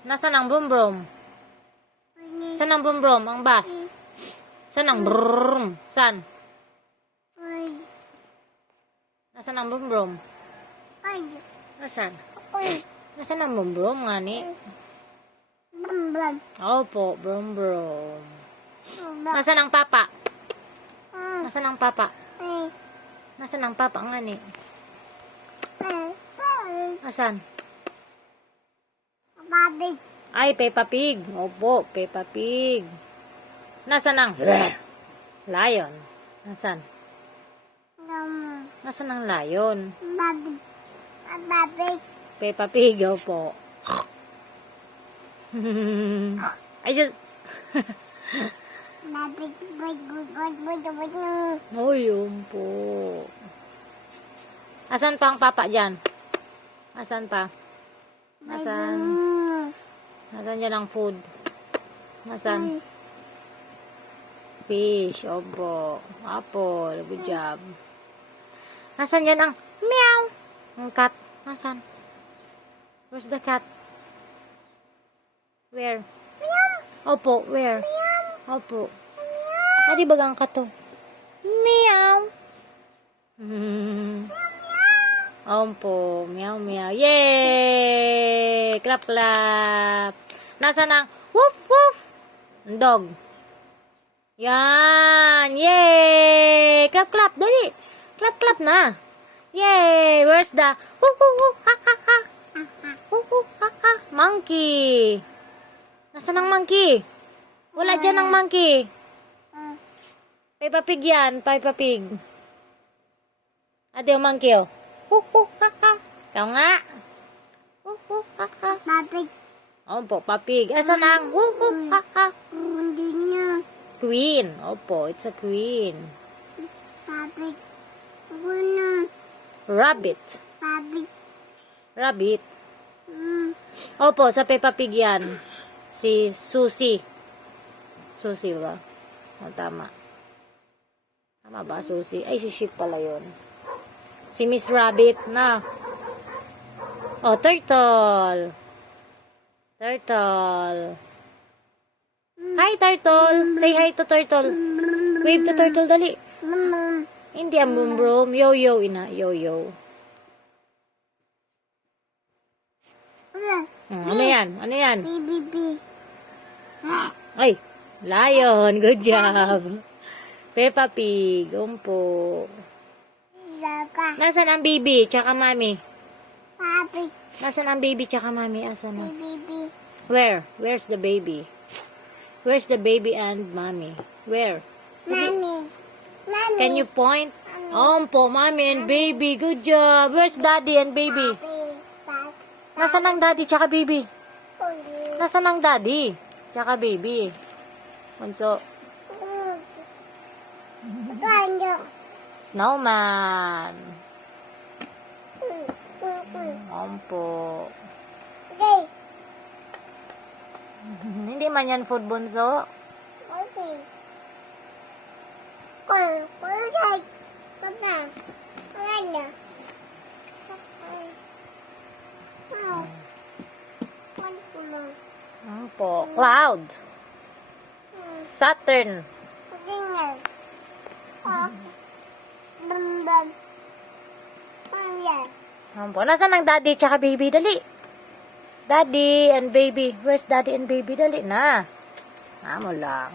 Nasaan ang brum brum? Saan ang brum brum? Ang bus. Saan ang brum? Saan? Nasaan ang brum brum? Nasaan? Nasaan ang brum brum nga ni? Opo, brum brum. Nasaan ang papa? Nasaan ang papa? Nasaan ang papa nga ni? Nasaan? Ay, Peppa Pig. Opo, Peppa Pig. Nasaan ang lion? Nasaan? Nasaan ang lion? Peppa Pig, opo. I just... Oh, yun po. Asan pa ang papa dyan? Asan pa? Asan? Asan dyan ang food? Asan? Fish, opo. Apple, good job. Asan dyan ang meow? Ang cat. Asan? Where's the cat? Where? Opo, where? Opo. Adi bagang cat to? Meow. Opo, meow meow. Yay! Clap clap. Nasaan ang woof woof? Dog. Yan! Yay! Clap clap, dali. Clap clap na. Yay! Where's the ha ha ha? Ha ha. Monkey. Nasaan ang monkey? Wala dyan ang monkey. Peppa Pig yan, Peppa Pig. Ate yung monkey oh. Ha ha. Ikaw nga. Ha ha. Papig. Opo, papig. Asan ang ha ha? Queen. Opo, it's a queen. Papig. Rabbit. Papig. Rabbit. Opo, sa Peppa Pig yan. Si Susie. Susie ba? O, tama. Tama ba, Susie? Ay, si Sheep pala yun. Si Miss Rabbit na. Oh, Turtle. Turtle. Hi, Turtle. Say hi to Turtle. Wave to Turtle, dali. Hindi ang boom boom. Yo-yo, ina. Yo-yo. Ano yan? Ano yan? Ay, lion. Good job. Peppa Pig. Umpo. Nasaan ang baby? Tsaka mami. Papig. Nasaan ang baby? Tsaka mami. Asan na? Baby. Where? Where's the baby? Where's the baby and mommy? Where? Mommy. Mommy. Can you point? Umpo, mommy and baby. Good job. Where's daddy and baby? Nasaan ang daddy tsaka baby? Nasaan ang daddy tsaka baby? Bunso. Snowman. Umpo. Okay. Hindi man yan food, bunso. Okay. Umpo. Cloud. Saturn. Umpo. Nasaan ang daddy tsaka baby? Dali. Daddy and baby. Where's daddy and baby? Dali na. Amo lang.